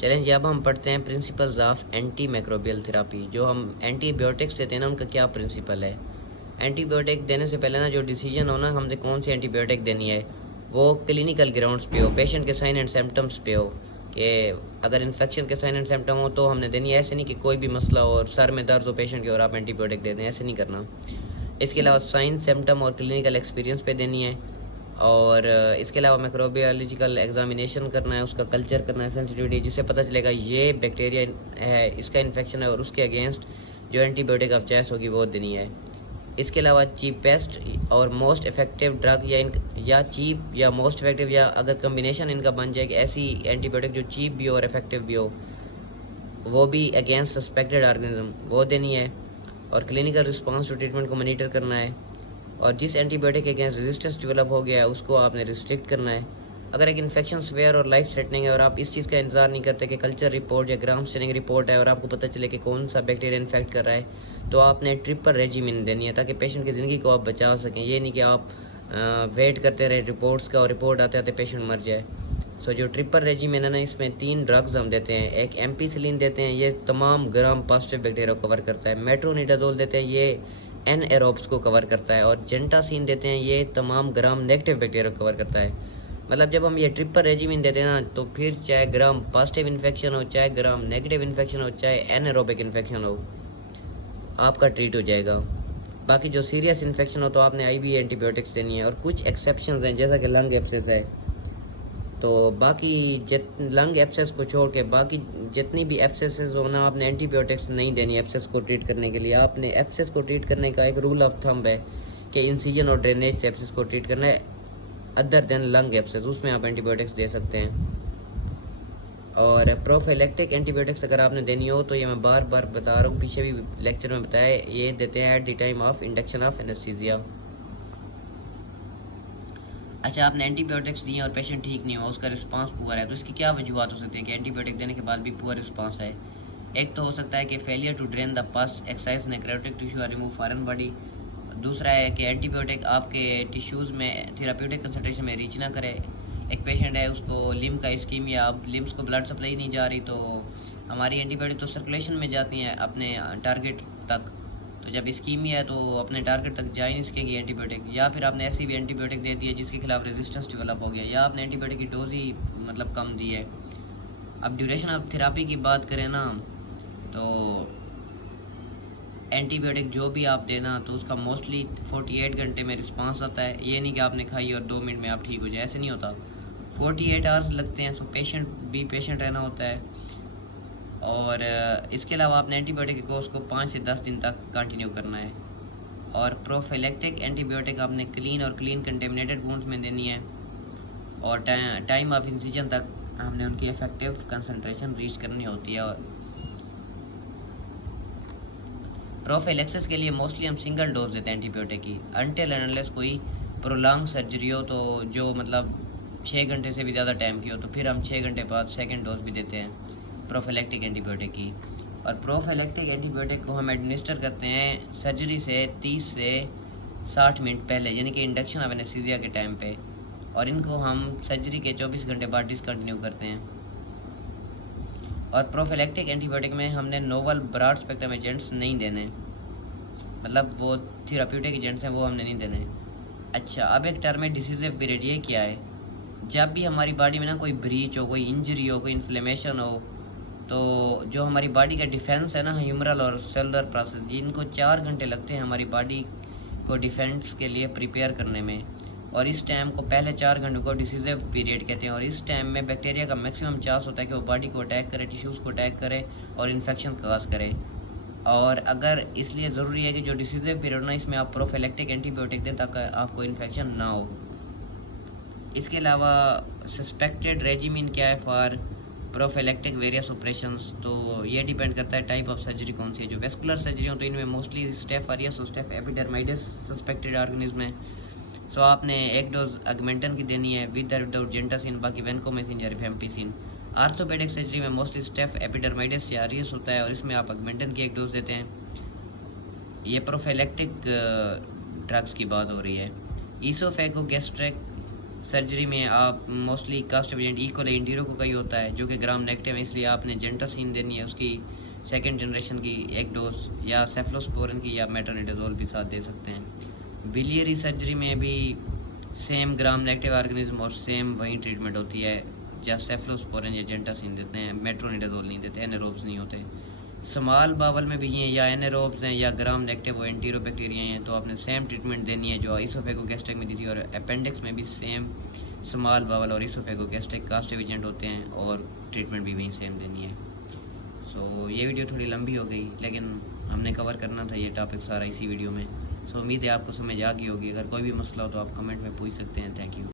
चलें जी, अब हम पढ़ते हैं principles of anti microbial therapy. जो हम एंटीबायोटिक्स देते हैं ना, उनका क्या प्रिंसिपल है। एंटीबायोटिक देने से पहले ना जो डिसीजन हो ना हमने कौन सी एंटीबायोटिक देनी है, वो क्लिनिकल ग्राउंड्स पे हो, पेशेंट के साइन एंड सिम्टम्स पे हो। कि अगर इन्फेक्शन के साइन एंड सिम्टम हो तो हमने देनी है। ऐसे नहीं कि कोई भी मसला हो और सर में दर्द हो पेशेंट के और आप एंटीबायोटिक दे दें, ऐसे नहीं करना। इसके अलावा साइन सिम्टम और क्लिनिकल एक्सपीरियंस पे देनी है। और इसके अलावा माइक्रोबायोलॉजिकल एग्जामिनेशन करना है, उसका कल्चर करना है, सेंसिटिविटी, जिससे पता चलेगा ये बैक्टीरिया है, इसका इन्फेक्शन है, और उसके अगेंस्ट जो एंटीबायोटिक ऑफ चॉइस होगी वो देनी है। इसके अलावा चीपेस्ट और मोस्ट इफेक्टिव ड्रग या चीप या मोस्ट इफेक्टिव, या अगर कम्बिनेशन इनका बन जाए कि ऐसी एंटीबायोटिक जो चीप भी हो और इफेक्टिव भी हो, वो भी अगेंस्ट सस्पेक्टेड ऑर्गेनिज्म, वो देनी है। और क्लिनिकल रिस्पांस टू ट्रीटमेंट को मॉनिटर करना है। और जिस एंटीबायोटिक के अगेंस्ट रेजिस्टेंस डेवलप हो गया है उसको आपने रिस्ट्रिक्ट करना है। अगर एक इन्फेक्शन स्वेयर और लाइफ थ्रेटनिंग है और आप इस चीज़ का इंतजार नहीं करते कि कल्चर रिपोर्ट या ग्राम स्टेनिंग रिपोर्ट है और आपको पता चले कि कौन सा बैक्टीरिया इन्फेक्ट कर रहा है, तो आपने ट्रिपल रेजिमिन देनी है ताकि पेशेंट की ज़िंदगी को आप बचा सकें। ये नहीं कि आप वेट करते रहे रिपोर्ट्स का और रिपोर्ट आते आते पेशेंट मर जाए। सो जो ट्रिपल रेजिमिन है ना, इसमें 3 ड्रग्स हम देते हैं। एक एम्पीसिलिन देते हैं, ये तमाम ग्राम पॉजिटिव बैक्टीरिया को कवर करता है। मेट्रोनिडाजोल देते हैं, ये एनएरोब्स को कवर करता है। और जेंटासिन देते हैं, ये तमाम ग्राम नेगेटिव बैक्टीरिया को कवर करता है। मतलब जब हम ये ट्रिपल रेजिमिन देते हैं ना, तो फिर चाहे ग्राम पॉजिटिव इन्फेक्शन हो, चाहे ग्राम नेगेटिव इन्फेक्शन हो, चाहे एनएरोबिक इन्फेक्शन हो, आपका ट्रीट हो जाएगा। बाकी जो सीरियस इन्फेक्शन हो तो आपने आईवी एंटीबायोटिक्स देनी है। और कुछ एक्सेप्शंस हैं, जैसा कि लंग एब्सेस है, तो बाकी लंग एब्सेस को छोड़ के बाकी जितनी भी एब्सेसेस हो ना, आपने एंटीबायोटिक्स नहीं देनी एब्सेस को ट्रीट करने के लिए। आपने एब्सेस को ट्रीट करने का एक रूल ऑफ थंब है कि इंसिजन और ड्रेनेज से एब्सेस को ट्रीट करना है, अदर देन लंग एब्सेस, उसमें आप एंटीबायोटिक्स दे सकते हैं। और प्रोफिलैक्टिक एंटीबायोटिक्स अगर आपने देनी हो तो ये मैं बार बार बता रहा हूँ, पीछे भी लेक्चर में बताया, ये देते हैं at the time of induction of anaesthesia. अच्छा, आपने एंटीबायोटिक्स दिए और पेशेंट ठीक नहीं हुआ, उसका रिस्पांस पुअर है, तो इसकी क्या वजूहत हो सकती है कि एंटीबायोटिक देने के बाद भी पुअर रिस्पांस है। एक तो हो सकता है कि failure to drain the pus, exercise necrotic tissue और रिमूव फॉरेन बॉडी। दूसरा है कि एंटीबायोटिक आपके टिश्यूज़ में थेराप्यूटिक कंसंट्रेशन में रीच ना करे। एक पेशेंट है, उसको लिम्ब का इस्कीमिया, अब लिम्स को ब्लड सप्लाई नहीं जा रही, तो हमारी एंटीबायोटिक तो सर्कुलेशन में जाती हैं अपने टारगेट तक, तो जब इस्कीमिया है तो अपने टारगेट तक जा ही नहीं सकेगी एंटीबायोटिक। या फिर आपने ऐसी भी एंटीबायोटिक दे दी है जिसके खिलाफ रेजिस्टेंस डेवलप हो गया, या आपने एंटीबायोटिक की डोज ही मतलब कम दी है। अब ड्यूरेशन ऑफ थेरापी की बात करें ना, तो एंटीबायोटिक जो भी आप देना तो उसका मोस्टली 48 घंटे में रिस्पांस आता है। ये नहीं कि आपने खाई और 2 मिनट में आप ठीक हो जाए, ऐसे नहीं होता, 48 आवर्स लगते हैं। सो पेशेंट भी पेशेंट रहना होता है। और इसके अलावा आपने एंटीबायोटिक कोर्स को 5 से 10 दिन तक कंटिन्यू करना है। और प्रोफिलैक्टिक एंटीबायोटिक आपने क्लीन और क्लीन कंटेमिनेटेड वुंड्स में देनी है। और टाइम ऑफ इंसिजन तक हमने उनकी इफेक्टिव कंसंट्रेशन रीच करनी होती है। और प्रोफिलैक्सिस के लिए मोस्टली हम सिंगल डोज देते हैं एंटीबायोटिक की, अनटिल अनलेस कोई प्रोलॉन्ग सर्जरी हो, तो जो मतलब 6 घंटे से भी ज़्यादा टाइम की हो, तो फिर हम 6 घंटे बाद सेकेंड डोज भी देते हैं प्रोफिलैक्टिक एंटीबायोटिक की। और प्रोफिलैक्टिक एंटीबायोटिक को हम एडमिनिस्टर करते हैं सर्जरी से 30 से 60 मिनट पहले, यानी कि इंडक्शन ऑफ एनेस्थीसिया के टाइम पे। और इनको हम सर्जरी के 24 घंटे बाद डिसकंटिन्यू करते हैं। और प्रोफिलैक्टिक एंटीबायोटिक में हमने नोवल ब्रॉड स्पेक्ट्रम एजेंट्स नहीं देने, मतलब वो थेराप्यूटिक एजेंट्स हैं वो हमने नहीं देने। अच्छा, अब एक टर्म है डिसीजिव पीरियड। ये क्या है? जब भी हमारी बॉडी में ना कोई ब्रीच हो, कोई इंजरी हो, कोई इन्फ्लेमेशन हो, तो जो हमारी बॉडी का डिफेंस है ना, ह्यूमरल और सेलुलर प्रोसेस, इनको 4 घंटे लगते हैं हमारी बॉडी को डिफेंस के लिए प्रिपेयर करने में। और इस टाइम को पहले 4 घंटों को डिसीजिव पीरियड कहते हैं। और इस टाइम में बैक्टीरिया का मैक्सिमम चांस होता है कि वो बॉडी को अटैक करे, टिश्यूज़ को अटैक करे और इन्फेक्शन काज करे। और अगर इसलिए ज़रूरी है कि जो डिसीजिव पीरियड ना, इसमें आप प्रोफिलैक्टिक एंटीबायोटिक दें ताकि आपको इन्फेक्शन ना हो। इसके अलावा सस्पेक्टेड रेजिमिन क्या है फॉर प्रोफिलैक्टिक वेरियस ऑपरेशंस, तो ये डिपेंड करता है टाइप ऑफ सर्जरी कौन सी है। जो वेस्कुलर सर्जरी हो तो इनमें मोस्टली स्टेफ ऑरियस और स्टेफ एपिडर्माइडिस सस्पेक्टेड ऑर्गेनिज्म है। सो आपने एक डोज अगमेंटन की देनी है विद और विदाउट जेंटासिन, बाकी वेनकोमेसिन या रिफेम्पिसिन। आर्थोपेडिक सर्जरी में मोस्टली स्टेफ एपिडर्माइडिस या आरियस होता है और इसमें आप अगमेंटन की एक डोज देते हैं। ये प्रोफिलैक्टिक ड्रग्स की बात हो रही है। ईसोफेगोगैस्ट्रिक सर्जरी में आप मोस्टली कास्ट एजेंट इक्वल इंटीरो को कई होता है जो कि ग्राम नेगेटिव है, इसलिए आपने जेंटासिन देनी है, उसकी सेकेंड जनरेशन की एक डोज, या सेफ्लोस्पोरिन की या मेट्रोनिडाजोल भी साथ दे सकते हैं। बिलियरी सर्जरी में भी सेम ग्राम नेगेटिव ऑर्गेनिज्म और सेम वही ट्रीटमेंट होती है, या सेफ्लोस्पोरिन या जेंटासिन देते हैं, मेट्रोनिडाजोल नहीं देते, एनारोब्स नहीं होते। स्मॉल बावल में भी हैं या एनारोब्स हैं या ग्राम नेगेटिव वो एंटीरोबैक्टीरिया हैं, तो आपने सेम ट्रीटमेंट देनी है जो इसोफेगोगैस्ट्रिक में दी थी, और अपेंडिक्स में भी सेम स्मॉल बावल और इसोफेगोगैस्ट्रिक कास्टिव एजेंट होते हैं और ट्रीटमेंट भी वहीं सेम देनी है। सो ये वीडियो थोड़ी लंबी हो गई, लेकिन हमने कवर करना था ये टॉपिक सारा इसी वीडियो में। सो उम्मीद है आपको समझ आ गई होगी। अगर कोई भी मसला हो तो आप कमेंट में पूछ सकते हैं। Thank you.